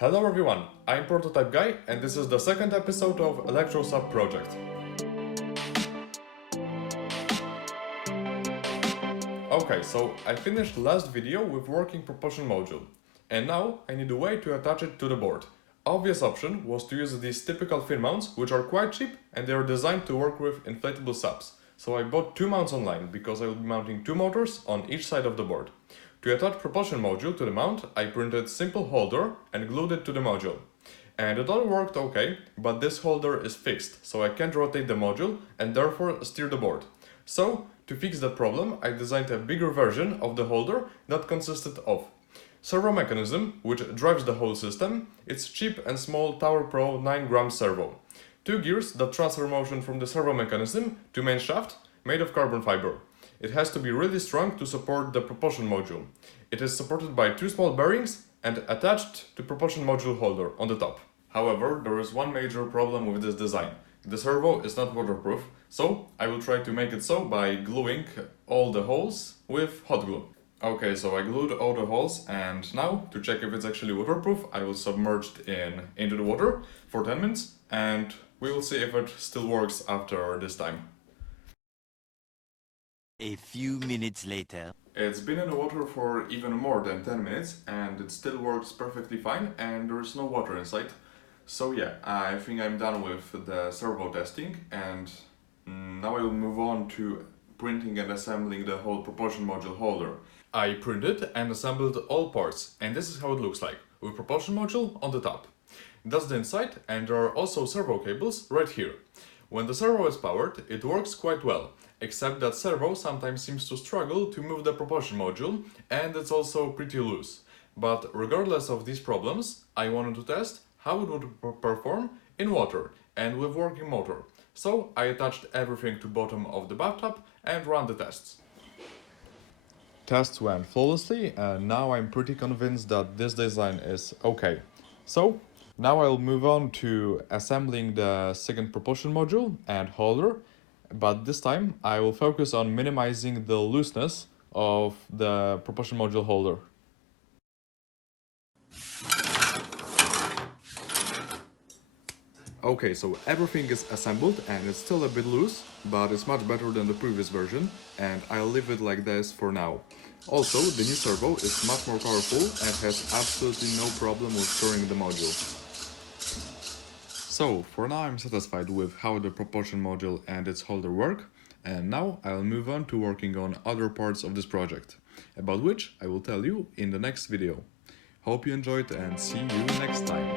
Hello everyone, I'm Prototype Guy and this is the second episode of Electro sub project. Okay, so I finished last video with working propulsion module and now I need a way to attach it to the board. Obvious option was to use these typical fin mounts, which are quite cheap and they are designed to work with inflatable subs. So I bought two mounts online because I will be mounting two motors on each side of the board. To attach propulsion module to the mount, I printed simple holder and glued it to the module. And it all worked okay, but this holder is fixed, so I can't rotate the module and therefore steer the board. So, to fix that problem, I designed a bigger version of the holder that consisted of servo mechanism, which drives the whole system. It's cheap and small Tower Pro 9 gram servo. Two gears that transfer motion from the servo mechanism to main shaft, made of carbon fiber. It has to be really strong to support the propulsion module. It is supported by two small bearings and attached to propulsion module holder on the top. However, there is one major problem with this design. The servo is not waterproof, so I will try to make it so by gluing all the holes with hot glue. Okay, so I glued all the holes and now, to check if it's actually waterproof, I will submerge it into the water for 10 minutes and we will see if it still works after this time. A few minutes later. It's been in the water for even more than 10 minutes and it still works perfectly fine and there's no water inside. So yeah, I think I'm done with the servo testing and now I will move on to printing and assembling the whole propulsion module holder. I printed and assembled all parts and this is how it looks like, with propulsion module on the top. That's the inside and there are also servo cables right here. When the servo is powered, it works quite well, except that servo sometimes seems to struggle to move the propulsion module and it's also pretty loose. But regardless of these problems, I wanted to test how it would perform in water and with working motor. So I attached everything to bottom of the bathtub and ran the tests. Tests went flawlessly and now I'm pretty convinced that this design is okay. So now I'll move on to assembling the second propulsion module and holder, but this time I will focus on minimizing the looseness of the propulsion module holder. Okay, so everything is assembled and it's still a bit loose, but it's much better than the previous version and I'll leave it like this for now. Also, the new servo is much more powerful and has absolutely no problem with storing the module. So, for now I'm satisfied with how the propulsion module and its holder work, and now I'll move on to working on other parts of this project, about which I will tell you in the next video. Hope you enjoyed and see you next time.